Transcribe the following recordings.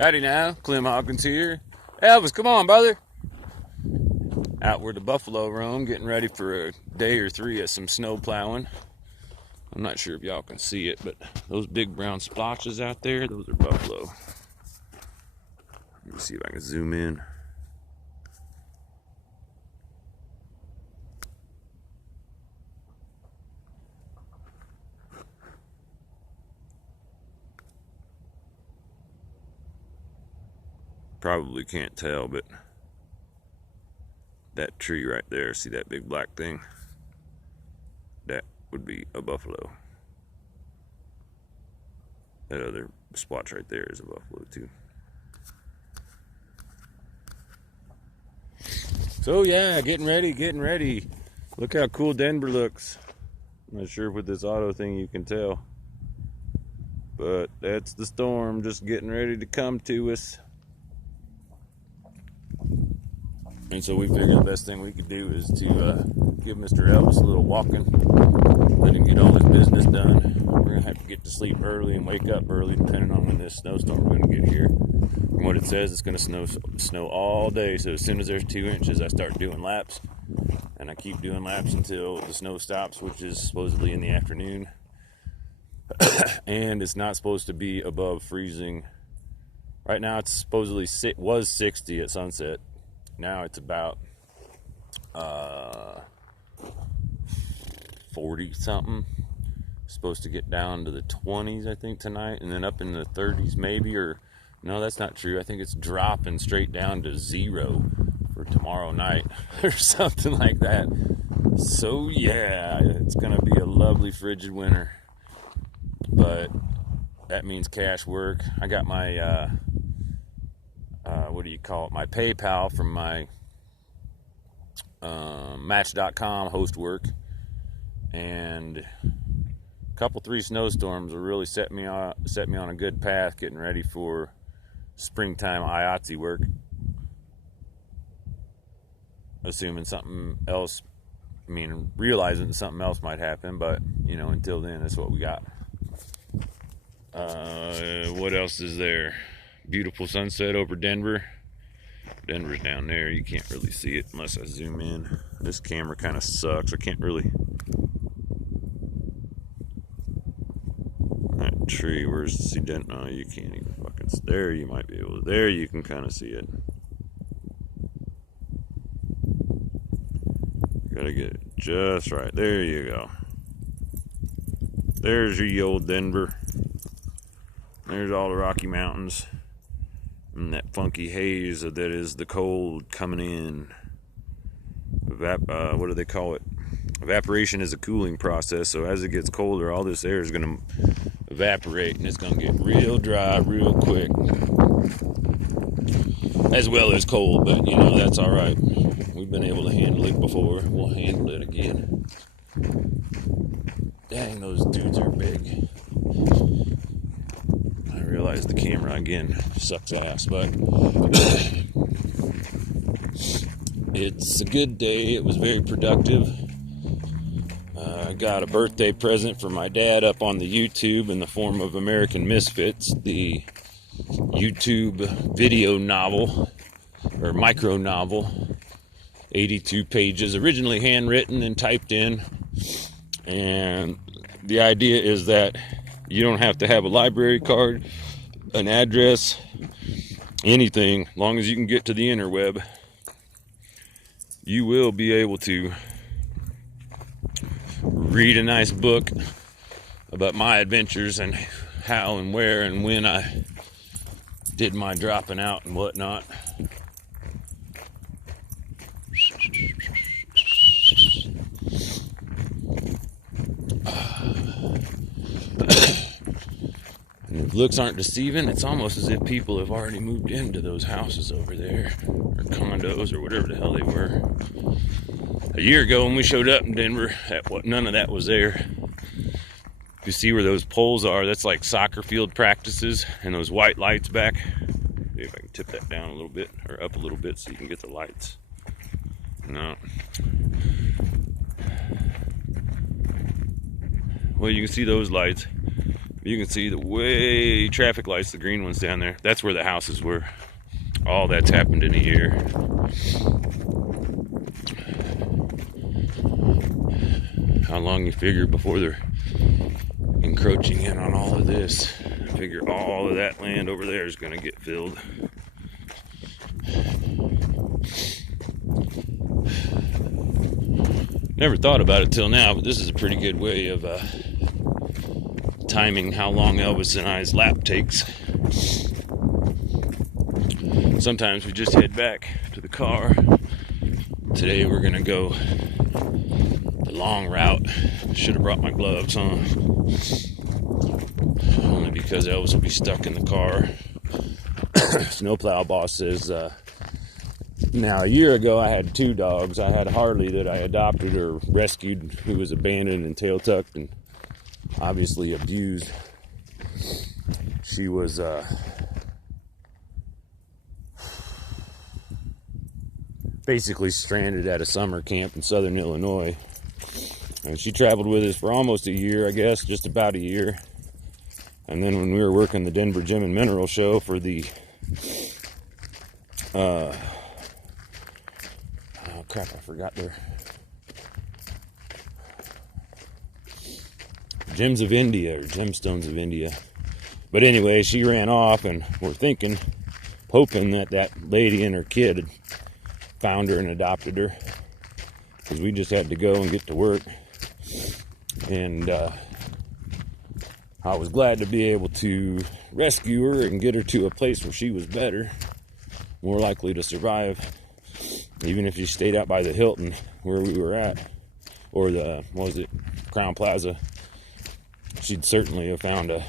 Howdy now, Clem Hawkins here. Elvis, come on, brother. Out where the buffalo roam, getting ready for a day or three of some snow plowing. I'm not sure if y'all can see it, but those big brown splotches out there, those are buffalo. Let me see if I can zoom in. Probably can't tell, but that tree right there, see that big black thing? That would be a buffalo. That other splotch right there is a buffalo too. So yeah, getting ready. Look how cool Denver looks. I'm not sure if with this auto thing you can tell, but that's the storm just getting ready to come to us. And so we figured the best thing we could do is to give Mr. Elvis a little walking, let him get all his business done. We're going to have to get to sleep early and wake up early depending on when this snowstorm is going to get here. From what it says, it's going to snow all day, so as soon as there's 2 inches, I start doing laps. And I keep doing laps until the snow stops, which is supposedly in the afternoon. And it's not supposed to be above freezing. Right now it's supposedly was 60 at sunset. Now it's about 40 something. Supposed to get down to the 20s, I think, tonight, and then up in the 30s maybe, or no, that's not true. I think it's dropping straight down to 0 for tomorrow night or something like that. So yeah, it's gonna be a lovely frigid winter, but that means cash work. I got my what do you call it, my PayPal from my Match.com host work, and a couple 3 snowstorms will really set me on a good path getting ready for springtime IATSE work, assuming something else, realizing that something else might happen, but until then, that's what we got. What else is there? Beautiful sunset over Denver. Denver's down there. You can't really see it unless I zoom in. This camera kind of sucks. I can't really. That tree, where's the see dent? No, you can't even fucking. There, you might be able to. There, you can kind of see it. Gotta get it just right. There you go. There's your old Denver. There's all the Rocky Mountains. And that funky haze that is the cold coming in. What do they call it? Evaporation is a cooling process, so as it gets colder, all this air is going to evaporate, and it's going to get real dry real quick. As well as cold, but that's all right. We've been able to handle it before. We'll handle it again. Dang, those dudes are big. I realize the camera again sucks ass, but it's a good day. It was very productive. I got a birthday present for my dad up on the YouTube in the form of American Misfits, the YouTube video novel or micro novel, 82 pages, originally handwritten and typed in. And the idea is that you don't have to have a library card, an address, anything. As long as you can get to the interweb, you will be able to read a nice book about my adventures and how and where and when I did my dropping out and whatnot. And if looks aren't deceiving, it's almost as if people have already moved into those houses over there, or condos, or whatever the hell they were. A year ago when we showed up in Denver, none of that was there. You see where those poles are, that's like soccer field practices, and those white lights back. See if I can tip that down a little bit, or up a little bit so you can get the lights. No. Well, you can see those lights. You can see the way traffic lights, the green ones down there. That's where the houses were. All that's happened in a year. How long you figure before they're encroaching in on all of this? I figure all of that land over there is going to get filled. Never thought about it till now, but this is a pretty good way of timing how long Elvis and I's lap takes. Sometimes we just head back to the car. Today we're gonna go the long route. Should have brought my gloves on. Only because Elvis will be stuck in the car. Snowplow boss says, now a year ago I had 2 dogs. I had Harley that I adopted or rescued, who was abandoned and tail tucked and obviously abused. She was basically stranded at a summer camp in southern Illinois, and she traveled with us for almost a year, I guess, just about a year. And then when we were working the Denver Gem and Mineral Show for the oh crap, I forgot their Gems of India or Gemstones of India. But anyway, she ran off, and we're hoping that lady and her kid had found her and adopted her, because we just had to go and get to work. And I was glad to be able to rescue her and get her to a place where she was better, more likely to survive. Even if she stayed out by the Hilton where we were at, or the, Crown Plaza, she'd certainly have found a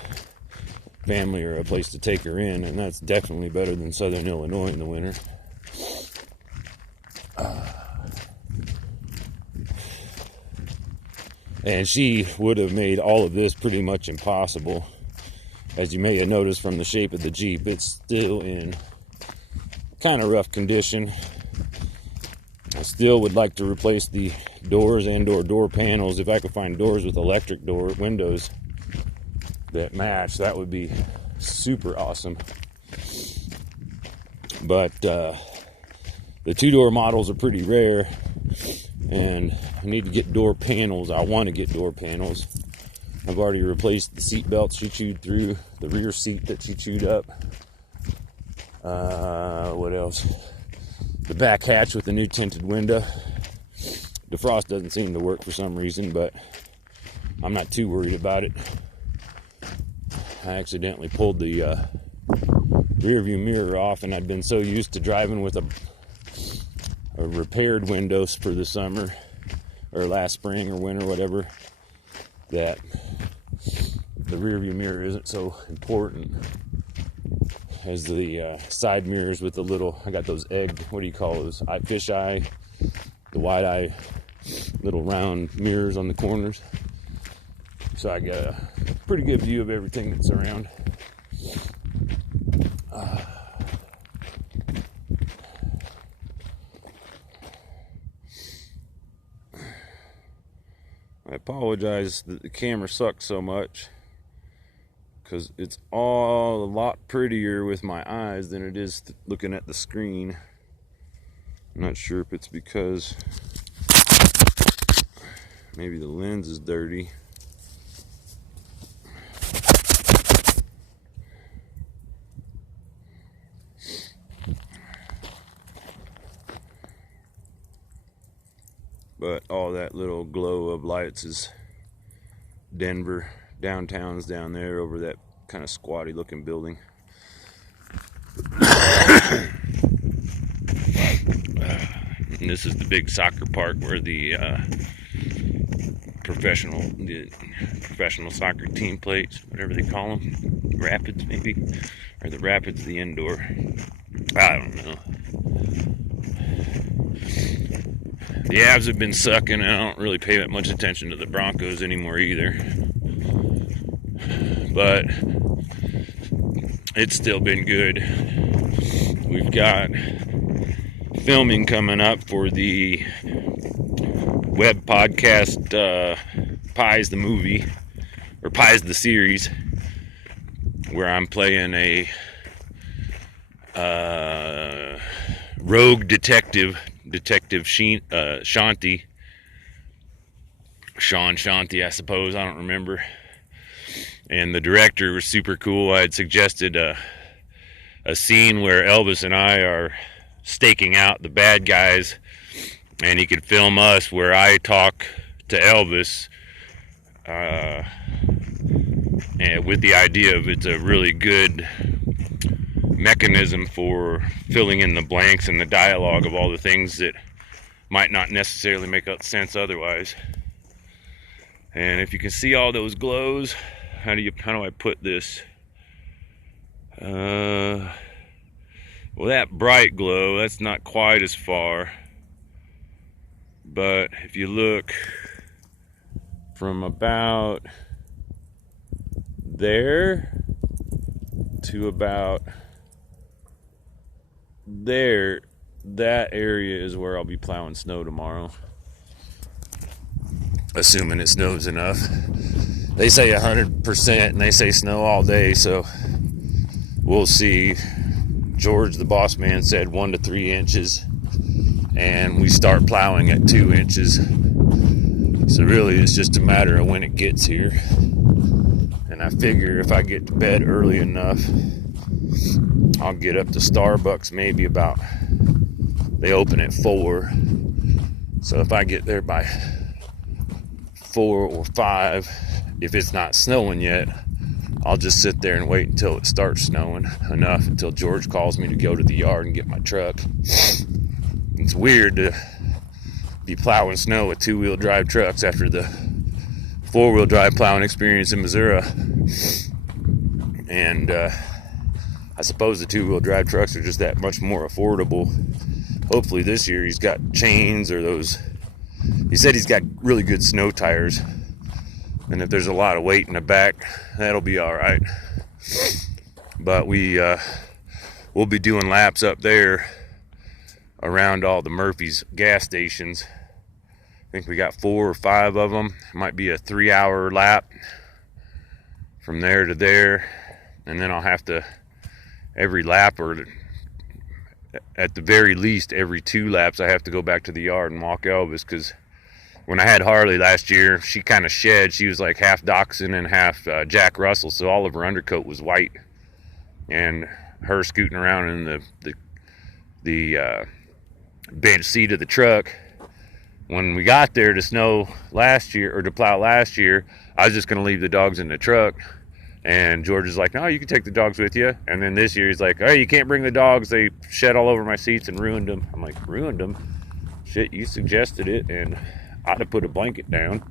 family or a place to take her in, and that's definitely better than southern Illinois in the winter. And she would have made all of this pretty much impossible. As you may have noticed from the shape of the Jeep, it's still in kind of rough condition. I still would like to replace the doors and or door panels. If I could find doors with electric door windows that match, that would be super awesome. But the 2-door models are pretty rare, and I need to get door panels. I want to get door panels. I've already replaced the seat belts she chewed through, the rear seat that she chewed up. What else? The back hatch with the new tinted window. Defrost doesn't seem to work for some reason, but I'm not too worried about it. I accidentally pulled the rear view mirror off, and I'd been so used to driving with a repaired windows for the summer or last spring or winter, whatever, that the rear view mirror isn't so important as the side mirrors with the little, I got those what do you call those, fish eye, the wide eye little round mirrors on the corners, so I got a pretty good view of everything that's around. I apologize that the camera sucks so much, because it's all a lot prettier with my eyes than it is looking at the screen. I'm not sure if it's because maybe the lens is dirty. But all that little glow of lights is Denver. Downtown's down there over that kind of squatty looking building. And this is the big soccer park where the professional soccer team plays, whatever they call them. Rapids, maybe? Or the Rapids, the indoor. I don't know. The Avs have been sucking, and I don't really pay that much attention to the Broncos anymore either. But it's still been good. We've got filming coming up for the web podcast Pies the Movie, or Pies the Series. where I'm playing a rogue detective, Shanti. Sean Shanti, I suppose. I don't remember. And the director was super cool. I had suggested a scene where Elvis and I are staking out the bad guys, and he could film us where I talk to Elvis, and with the idea of it's a really good mechanism for filling in the blanks and the dialogue of all the things that might not necessarily make sense otherwise. And if you can see all those glows, how do I put this? Well, that bright glow, that's not quite as far. But if you look from about there to about there, that area is where I'll be plowing snow tomorrow. Assuming it snows enough. They say 100% and they say snow all day, so we'll see. George, the boss man, said 1 to 3 inches, and we start plowing at 2 inches. So really it's just a matter of when it gets here. And I figure if I get to bed early enough, I'll get up to Starbucks maybe about, they open at 4. So if I get there by 4 or 5, if it's not snowing yet, I'll just sit there and wait until it starts snowing enough, until George calls me to go to the yard and get my truck. It's weird to be plowing snow with 2-wheel drive trucks after the 4-wheel drive plowing experience in Missouri. And I suppose the 2-wheel drive trucks are just that much more affordable. Hopefully this year he's got chains or those. He said he's got really good snow tires, and if there's a lot of weight in the back, that'll be all right. But we'll be doing laps up there around all the Murphy's gas stations. I think we got 4 or 5 of them. It might be a 3-hour lap from there to there, and then I'll have to, every lap, or at the very least every 2 laps, I have to go back to the yard and walk Elvis, because when I had Harley last year, she kind of shed. She was like half Dachshund and half Jack Russell, so all of her undercoat was white. And her scooting around in the bench seat of the truck, when we got there to snow last year, or to plow last year, I was just going to leave the dogs in the truck. And George is like, no, you can take the dogs with you. And then this year he's like, oh, you can't bring the dogs. They shed all over my seats and ruined them. I'm like, ruined them? Shit, you suggested it, and I'd have put a blanket down,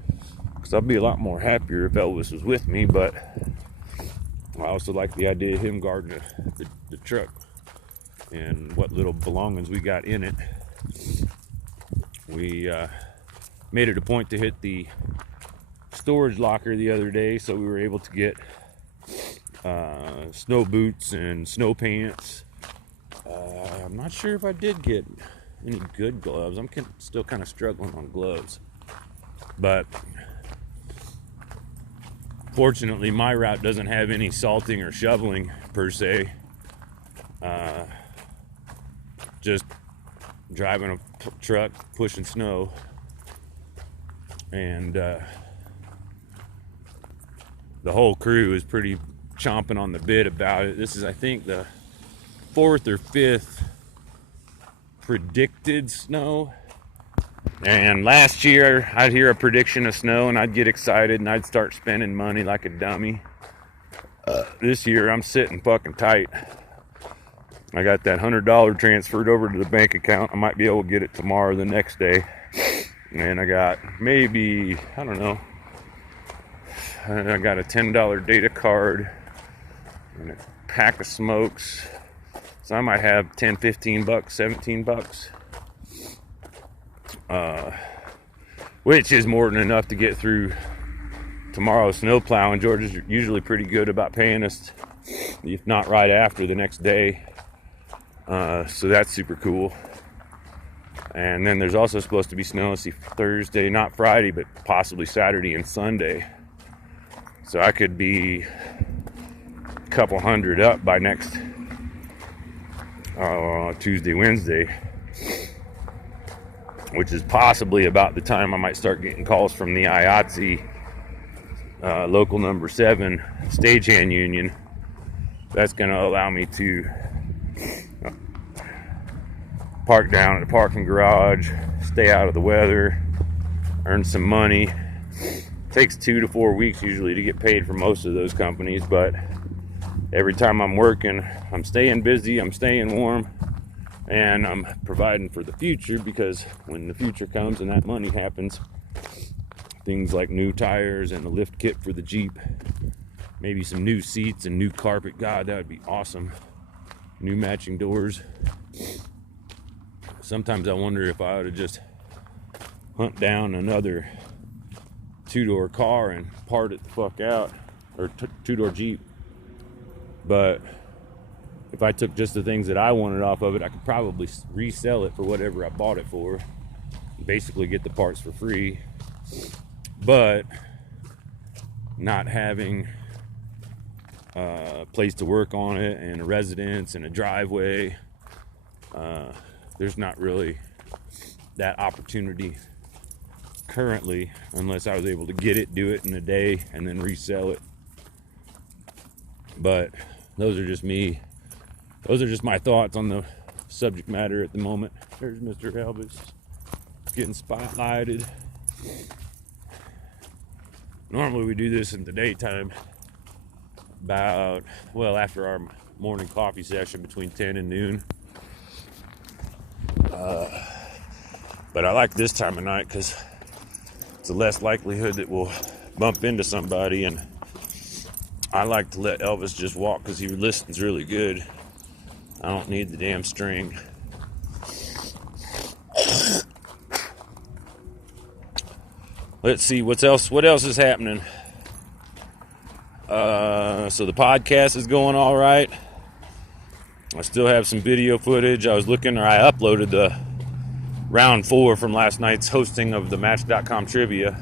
because I'd be a lot more happier if Elvis was with me. But I also like the idea of him guarding the truck and what little belongings we got in it. We made it a point to hit the storage locker the other day, so we were able to get snow boots and snow pants. I'm not sure if I did get any good gloves. I'm still kind of struggling on gloves, but fortunately my route doesn't have any salting or shoveling per se. Just driving a truck, pushing snow, and the whole crew is pretty chomping on the bit about it. This is, I think, the 4th or 5th predicted snow. And last year I'd hear a prediction of snow and I'd get excited and I'd start spending money like a dummy. This year I'm sitting fucking tight. I got that $100 transferred over to the bank account. I might be able to get it tomorrow or the next day. And I got maybe, I don't know, I got a $10 data card and a pack of smokes. So I might have 10, 15 bucks, 17 bucks. Which is more than enough to get through tomorrow's snow plow. And George is usually pretty good about paying us, if not right after, the next day. So that's super cool. And then there's also supposed to be snow, let's see, Thursday, not Friday, but possibly Saturday and Sunday. So I could be couple hundred up by next Tuesday, Wednesday, which is possibly about the time I might start getting calls from the IATSE local number 7 stagehand union. That's going to allow me to park down at the parking garage, stay out of the weather, earn some money. It takes 2 to 4 weeks usually to get paid for most of those companies, but every time I'm working, I'm staying busy, I'm staying warm, and I'm providing for the future, because when the future comes and that money happens, things like new tires and a lift kit for the Jeep, maybe some new seats and new carpet, God, that would be awesome. New matching doors. Sometimes I wonder if I ought to just hunt down another 2-door car and part it the fuck out, or 2-door Jeep. But if I took just the things that I wanted off of it, I could probably resell it for whatever I bought it for, basically get the parts for free. But not having a place to work on it and a residence and a driveway, there's not really that opportunity currently, unless I was able to get it, do it in a day, and then resell it. But those are just my thoughts on the subject matter at the moment. There's Mr. Elvis getting spotlighted. Normally we do this in the daytime, about, well, after our morning coffee session between 10 and noon. But I like this time of night because it's a less likelihood that we'll bump into somebody, and I like to let Elvis just walk because he listens really good. I don't need the damn string. Let's see what else is happening. So the podcast is going all right. I still have some video footage. I uploaded the round 4 from last night's hosting of the Match.com trivia,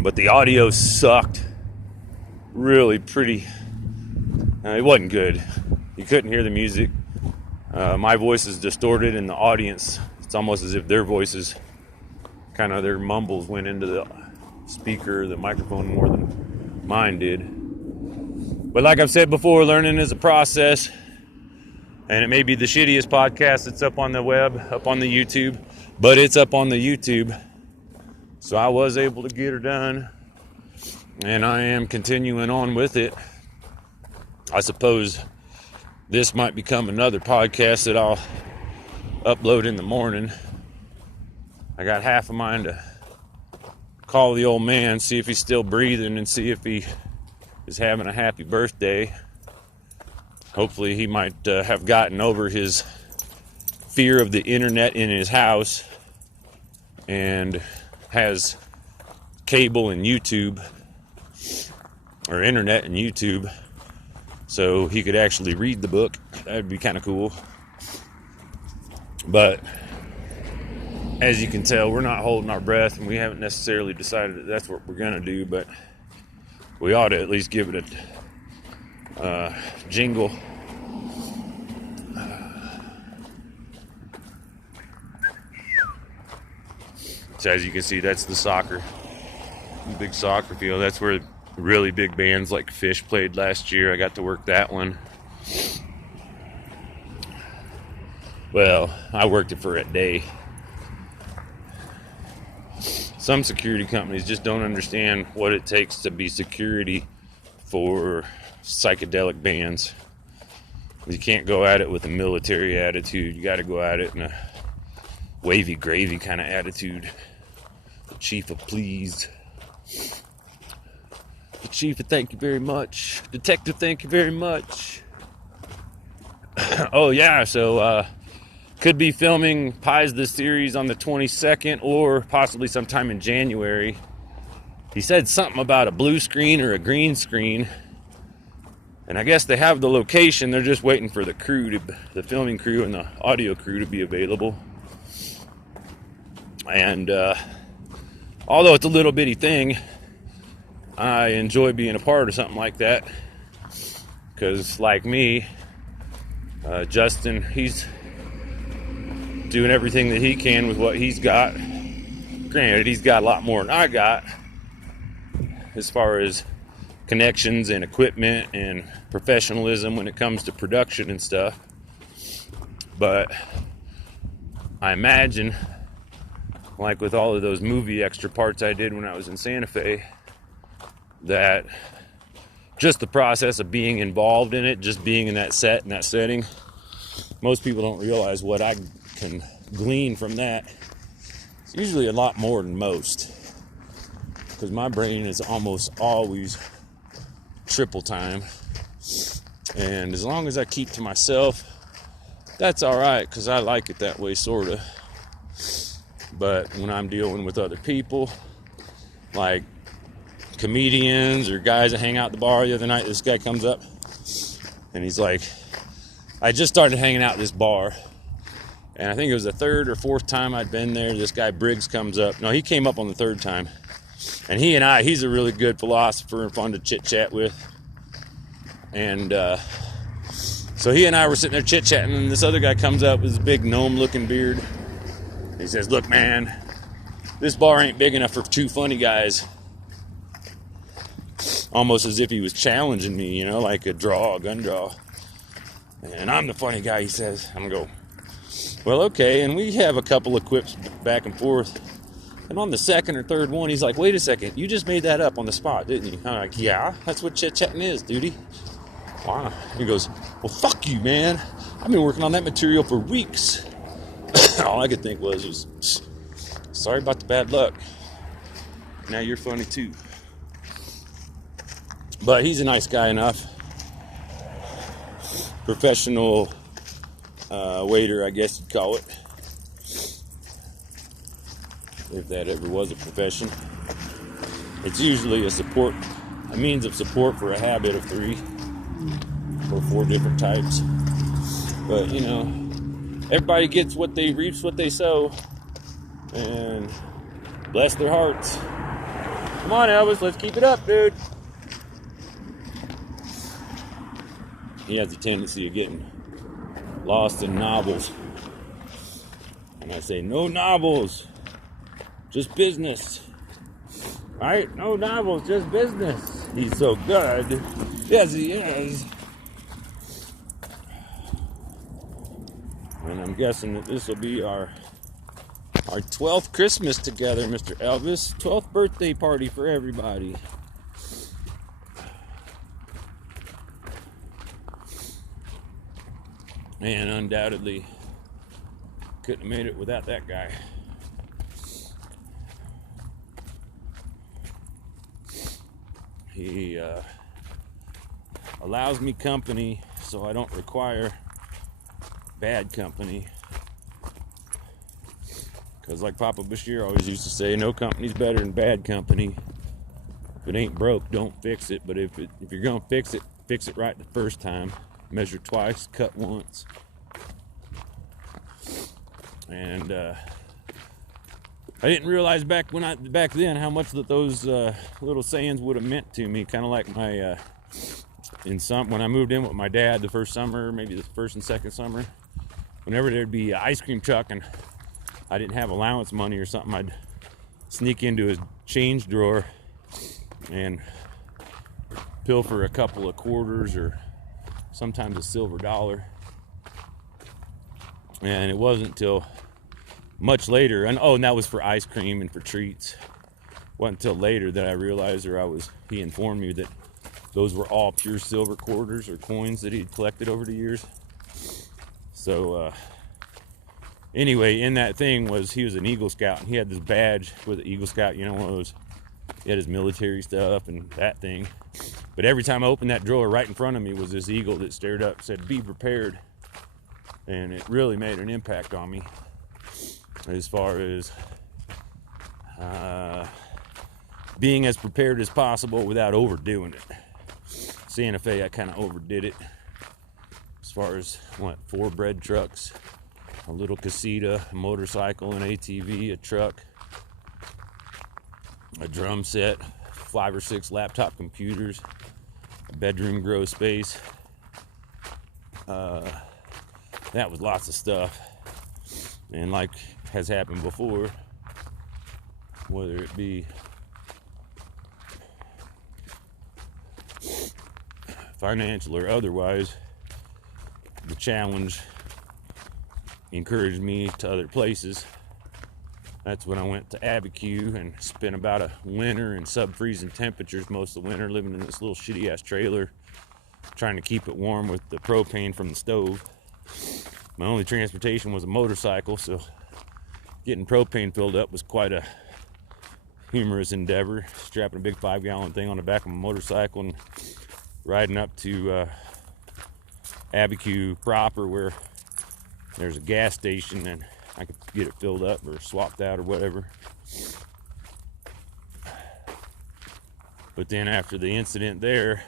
but the audio sucked really pretty. It wasn't good. You couldn't hear the music. My voice is distorted in the audience. It's almost as if their voices, kind of their mumbles, went into the speaker, the microphone, more than mine did. But like I've said before, learning is a process, and it may be the shittiest podcast that's up on the web, up on the YouTube, but it's up on the YouTube. So I was able to get her done, and I am continuing on with it. I suppose this might become another podcast that I'll upload in the morning. I got half a mind to call the old man, see if he's still breathing, and see if he is having a happy birthday. Hopefully he might have gotten over his fear of the internet in his house and has cable and YouTube, or internet and YouTube, so he could actually read the book. That'd be kind of cool. But as you can tell, we're not holding our breath, and we haven't necessarily decided that that's what we're going to do, but we ought to at least give it a jingle. So as you can see, that's the big soccer field. That's where really big bands like Fish played last year. I got to work that one. Well, I worked it for a day. Some security companies just don't understand what it takes to be security for psychedelic bands. You can't go at it with a military attitude. You got to go at it in a wavy gravy kind of attitude. The chief of please. The chief of thank you very much. Detective, thank you very much. Oh yeah, so could be filming Pies the Series on the 22nd, or possibly sometime in January. He said something about a blue screen or a green screen, and I guess they have the location. They're just waiting for the filming crew and the audio crew to be available. And although it's a little bitty thing, I enjoy being a part of something like that. because like me, Justin, he's doing everything that he can with what he's got. Granted, he's got a lot more than I got as far as connections and equipment and professionalism when it comes to production and stuff. But I imagine, like with all of those movie extra parts I did when I was in Santa Fe, that just the process of being involved in it, just being in that set and that setting, most people don't realize what I can glean from that. It's usually a lot more than most, because my brain is almost always triple time, and as long as I keep to myself, that's all right, because I like it that way, sort of. But when I'm dealing with other people, like comedians or guys that hang out at the bar, the other night this guy comes up and he's like, I just started hanging out at this bar, and I think it was the third or fourth time I'd been there. This guy Briggs comes up. No, he came up on the third time, and he's a really good philosopher and fun to chit chat with. And so he and I were sitting there chit chatting, and this other guy comes up with his big gnome looking beard. He says, look, man, this bar ain't big enough for two funny guys. Almost as if he was challenging me, you know, like a gun draw. And I'm the funny guy, he says. I'm going to go, well, okay. And we have a couple of quips back and forth. And on the second or third one, he's like, wait a second, you just made that up on the spot, didn't you? I'm like, yeah, that's what chit-chatting is, dude. Wow. He goes, well, fuck you, man. I've been working on that material for weeks. All I could think was, sorry about the bad luck. Now you're funny too. But he's a nice guy enough. Professional waiter, I guess you'd call it. If that ever was a profession. It's usually a means of support for a habit of 3 or 4 different types. But, you know, everybody gets what they reaps, what they sow. And bless their hearts. Come on, Elvis, let's keep it up, dude. He has a tendency of getting lost in novels. And I say, no novels, just business. Right? No novels, just business. He's so good. Yes, he is. And I'm guessing that this will be our 12th Christmas together, Mr. Elvis. 12th birthday party for everybody. And undoubtedly couldn't have made it without that guy. He allows me company so I don't require bad company. Because like Papa Bashir always used to say, no company's better than bad company. If it ain't broke, don't fix it. But if you're going to fix it right the first time. Measure twice, cut once. And I didn't realize back then how much that those little sayings would have meant to me. Kind of like my when I moved in with my dad the first summer, maybe the first and second summer. Whenever there'd be an ice cream truck and I didn't have allowance money or something, I'd sneak into his change drawer and pilfer a couple of quarters or sometimes a silver dollar. And it wasn't until much later, and that was for ice cream and for treats. It wasn't until later that I realized, he informed me that those were all pure silver quarters or coins that he'd collected over the years. So anyway, in that thing he was an Eagle Scout, and he had this badge with an Eagle Scout, you know, one of those, he had his military stuff and that thing. But every time I opened that drawer, right in front of me was this eagle that stared up and said, be prepared. And it really made an impact on me as far as being as prepared as possible without overdoing it. Santa Fe, I kind of overdid it. As far as 4 bread trucks, a little casita, a motorcycle, an ATV, a truck, a drum set, 5 or 6 laptop computers, a bedroom grow space, That was lots of stuff. And like has happened before, whether it be financial or otherwise, the challenge encouraged me to other places. That's when I went to Abiquiu and spent about a winter in sub-freezing temperatures most of the winter, living in this little shitty-ass trailer, trying to keep it warm with the propane from the stove. My only transportation was a motorcycle, so getting propane filled up was quite a humorous endeavor. Strapping a big 5-gallon thing on the back of my motorcycle and riding up to Abiquiu proper, where there's a gas station and I could get it filled up or swapped out or whatever. But then after the incident there,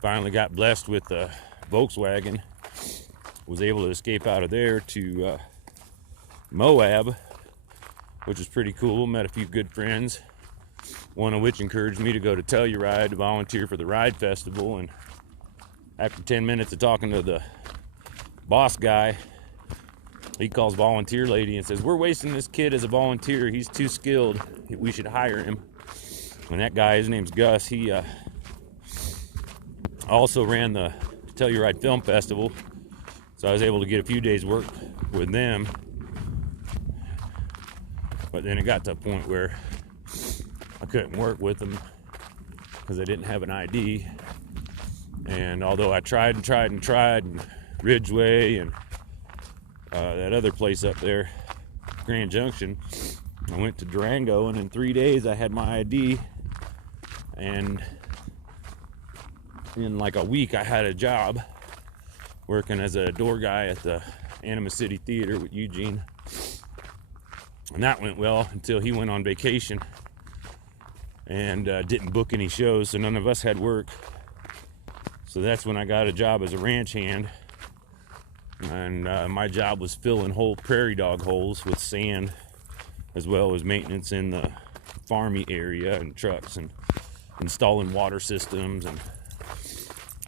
finally got blessed with a Volkswagen. Was able to escape out of there to Moab, which was pretty cool. Met a few good friends, one of which encouraged me to go to Telluride to volunteer for the Ride Festival. And after 10 minutes of talking to the boss guy, he calls volunteer lady and says, "We're wasting this kid as a volunteer. He's too skilled. We should hire him." And that guy, his name's Gus, he also ran the Telluride Film Festival. So I was able to get a few days work with them. But then it got to a point where I couldn't work with them because I didn't have an ID. And although I tried, and Ridgeway and that other place up there, Grand Junction, I went to Durango, and in 3 days I had my ID, and in like a week I had a job working as a door guy at the Anima City Theater with Eugene. And that went well until he went on vacation and didn't book any shows, so none of us had work. So that's when I got a job as a ranch hand. And my job was filling whole prairie dog holes with sand, as well as maintenance in the farmy area and trucks and installing water systems and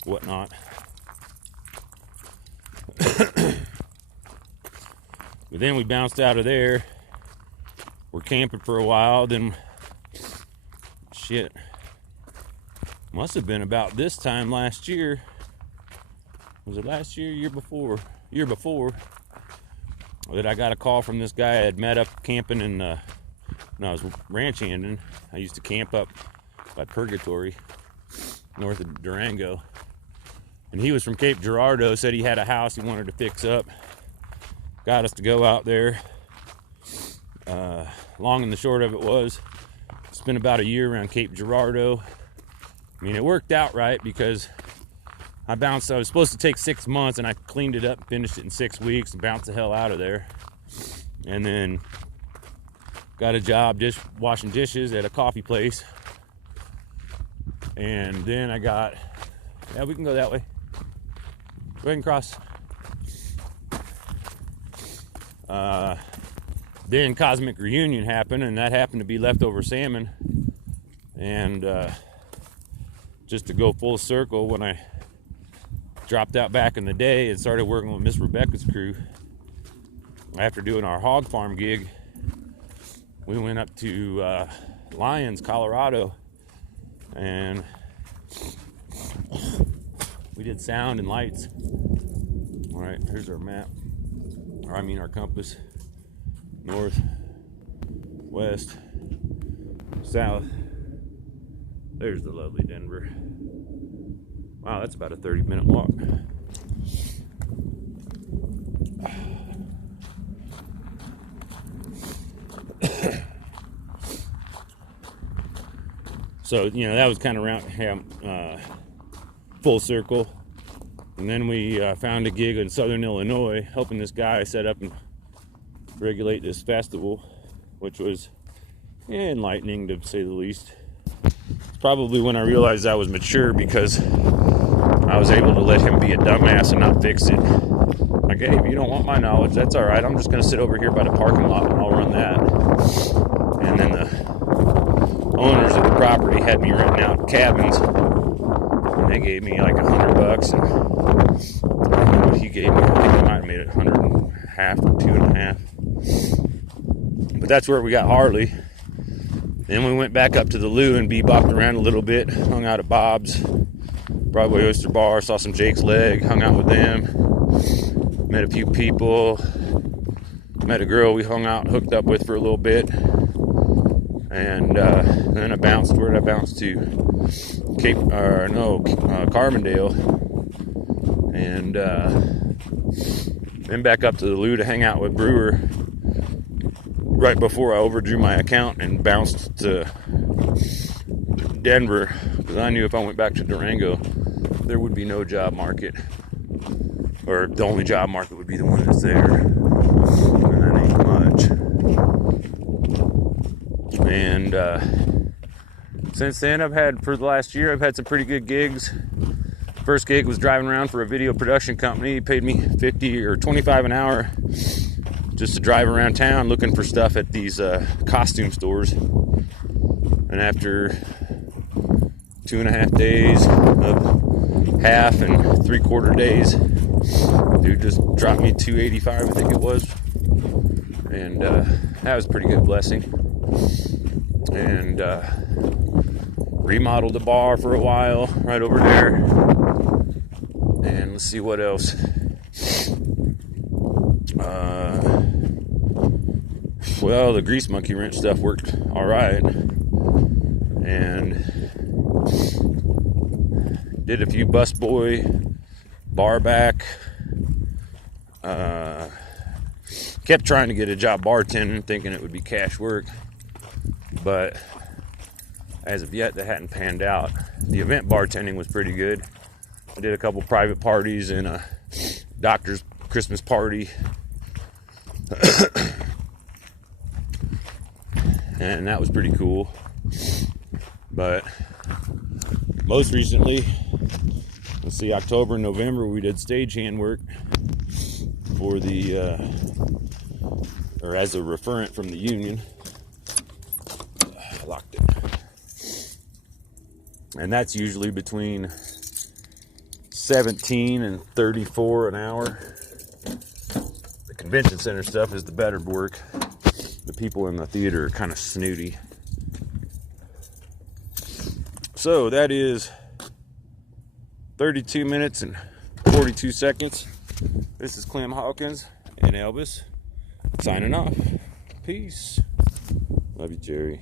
whatnot. But then we bounced out of there. We're camping for a while, then shit, must have been about this time last year. Was it last year, year before that I got a call from this guy I had met up camping in when I was ranch handing. I used to camp up by Purgatory north of Durango, and he was from Cape Girardeau. Said he had a house he wanted to fix up, got us to go out there. Long and the short of it was, spent about a year around Cape Girardeau. I mean, it worked out right because I was supposed to take 6 months, and I cleaned it up and finished it in 6 weeks and bounced the hell out of there. And then got a job just washing dishes at a coffee place. And then I got, yeah, we can go that way. Go ahead and cross. Then Cosmic Reunion happened, and that happened to be leftover salmon. And just to go full circle, when I dropped out back in the day and started working with Miss Rebecca's crew, after doing our hog farm gig, we went up to Lyons, Colorado, and we did sound and lights. All right, here's our map, or I mean our compass. North, west, south. There's the lovely Denver. Wow, that's about a 30-minute walk. So, you know, that was kind of around full circle. And then we found a gig in Southern Illinois, helping this guy set up and regulate this festival, which was enlightening to say the least. It's probably when I realized I was mature, because I was able to let him be a dumbass and not fix it. Like, hey, if you don't want my knowledge, that's all right. I'm just going to sit over here by the parking lot and I'll run that. And then the owners of the property had me renting out cabins, and they gave me like $100, and I gave me. I think I might have made it 100.5 or 2.5. But that's where we got Harley. Then we went back up to the Lou and bebopped around a little bit, hung out at Bob's, Broadway Oyster Bar, saw some Jake's Leg, hung out with them, met a few people, met a girl we hung out, hooked up with for a little bit, and then I bounced. Where did I bounce to? Carbondale, and then back up to the Lou to hang out with Brewer right before I overdrew my account and bounced to Denver, because I knew if I went back to Durango there would be no job market, or the only job market would be the one that's there, and that ain't much. And since then, for the last year, I've had some pretty good gigs. First gig was driving around for a video production company. He paid me $50 or $25 an hour just to drive around town looking for stuff at these costume stores. And after 2.5 days of half and 3/4 days, dude just dropped me $285, I think it was. And that was a pretty good blessing. And remodeled the bar for a while right over there. And let's see what else. Well, the Grease Monkey wrench stuff worked all right, and did a few busboy, bar back. Kept trying to get a job bartending, thinking it would be cash work, but as of yet, that hadn't panned out. The event bartending was pretty good. I did a couple private parties and a doctor's Christmas party. And that was pretty cool. But most recently, let's see, October and November, we did stagehand work for the, or as a referent from the union. I locked it. And that's usually between 17 and 34 an hour. The convention center stuff is the better work. The people in the theater are kind of snooty. So that is 32 minutes and 42 seconds. This is Clem Hawkins and Elvis signing off. Peace. Love you, Jerry.